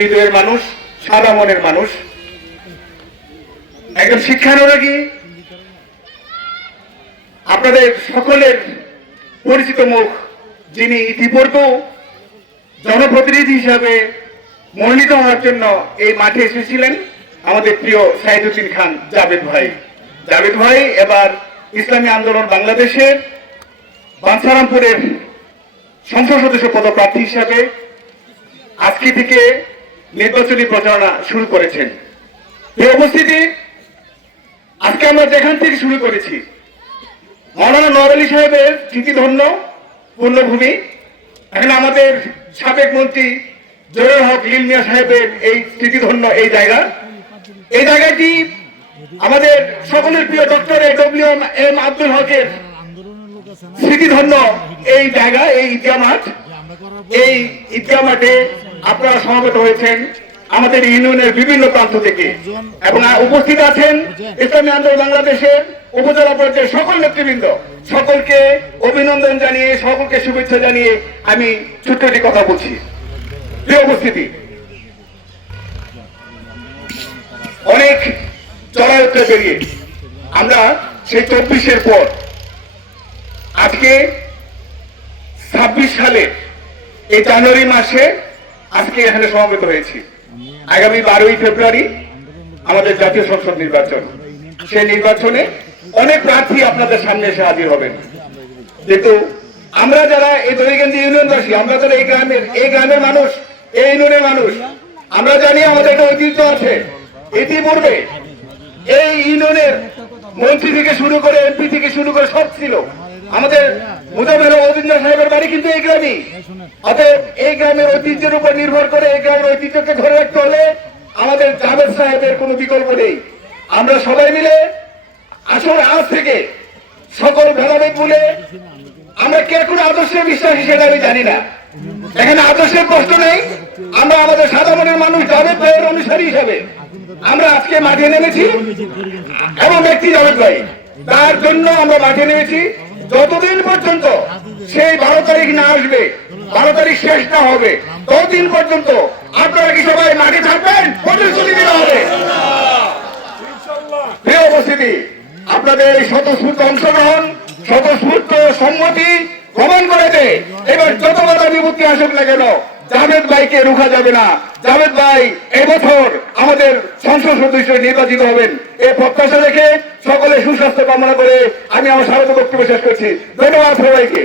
হৃদয়ের মানুষ, সাদা মনের মানুষ। একজন শিক্ষানুরাগী। আপনাদের সকলের পরিচিত মুখ, যিনি ইতিপূর্বেও জনপ্রতিনিধি হিসাবে মনোনীত হওয়ার জন্য এই মাঠে এসেছিলেন, আমাদের প্রিয় সাইদুদ্দিন খান জাভেদ ভাই। জাভেদ ভাই এবার ইসলামী আন্দোলন বাংলাদেশের বাঞ্ছারামপুরের সংসদ সদস্য পদপ্রার্থী হিসাবে আজকে থেকে নির্বাচনী প্রচারণা শুরু করেছেন। এই উপস্থিতি আজকে আমরা যেখান থেকে শুরু করেছি। মৌলানা নর আলী সাহেবের স্মৃতিধন্য পূর্ণভূমি। এখন আমাদের সাবেক মন্ত্রী জহুর হক, লিল মিয়া সাহেবের এই স্মৃতিধন্য এই জায়গা। এই জায়গাটি আমাদের সকলের প্রিয় doctor A W M Abdul হকের স্মৃতিধন্য এই জায়গা, এই ঈদগাহ মাঠ। এই ঈদগাহ মাঠে আপনারা সমবেত হয়েছেন আমাদের ইউনিয়নের বিভিন্ন প্রান্ত থেকে। এবং উপস্থিত আছেন ইসলামী আন্দোলন বাংলাদেশের উপজেলা পর্যায়ের সকল নেতৃবৃন্দ। সকলকে অভিনন্দন জানিয়ে, সকলকে শুভেচ্ছা জানিয়ে আমি ছোট্ট কথা বলছি। প্রিয় উপস্থিতি, অনেক চড়াই উত্তরে পেরিয়ে আমরা সেই চব্বিশের পর আজকে ছাব্বিশ সালে এই জানুয়ারি মাসে আজকে এখানে সমবেত হয়েছি। আগামী বারোই ফেব্রুয়ারি আমাদের জাতীয় সংসদ নির্বাচন। সেই নির্বাচনে অনেক প্রার্থী আপনাদের সামনে এসে হাজির হবেন। কিন্তু আমরা যারা এই দরিগঞ্জ ইউনিয়নবাসী, আমরা যারা এই গ্রামের এই গ্রামের মানুষ, এই ইউনিয়নের মানুষ, আমরা জানি আমাদের একটা ঐতিহ্য আছে। ইতিপূর্বে এই ইউনিয়নের মন্ত্রী থেকে শুরু করে এমপি থেকে শুরু করে সব ছিল। আমাদের মুজাফর অজিন্দ্র সাহেবের বাড়ি কিন্তু এই গ্রামই। অতএব এই গ্রামের ঐতিহ্যের উপর নির্ভর করে এই গ্রামের ঐতিহ্যকে ধরে রাখতে হলে আমাদের জাভেদ সাহেবের কোনো বিকল্প নেই। আমরা সবাই মিলে আসল আজ থেকে সকল ভেদাভেদ বলে আমরা কে কোন আদর্শে বিশ্বাসী সেটা আমি জানি না। এখানে আদর্শের প্রশ্ন নেই। আমরা আমাদের সাধারণের মানুষ জাভেদ ভাইয়ের অনুসারী হিসাবে আমরা আজকে মাঠে নেমেছি এবং ব্যক্তি জাভেদ ভাই। তার জন্য আমরা মাঠে নেমেছি। যতদিন পর্যন্ত সেই বারো তারিখ না আসবে, বারো তারিখ শেষ না হবে, ততদিন পর্যন্ত আপনারা কি সবাই মাঠে থাকবেন? প্রতিশ্রুতি দেওয়া হবে। প্রিয় উপস্থিতি, আপনাদের এই স্বতঃস্ফূর্ত অংশগ্রহণ, স্বতঃস্ফূর্ত সম্মতি প্রমাণ দেয় এবার যত বাধা বিপত্তি আসুক না কেন জাভেদ ভাইকে রুখা যাবে না। জাভেদ ভাই এবছর আমাদের সংসদ সদস্য নির্বাচিত হবেন। এ প্রত্যাশা রেখে সকলে সুস্বাস্থ্য কামনা করে আমি আমার স্বাগত বক্তব্য শেষ করছি। ধন্যবাদ সবাইকে।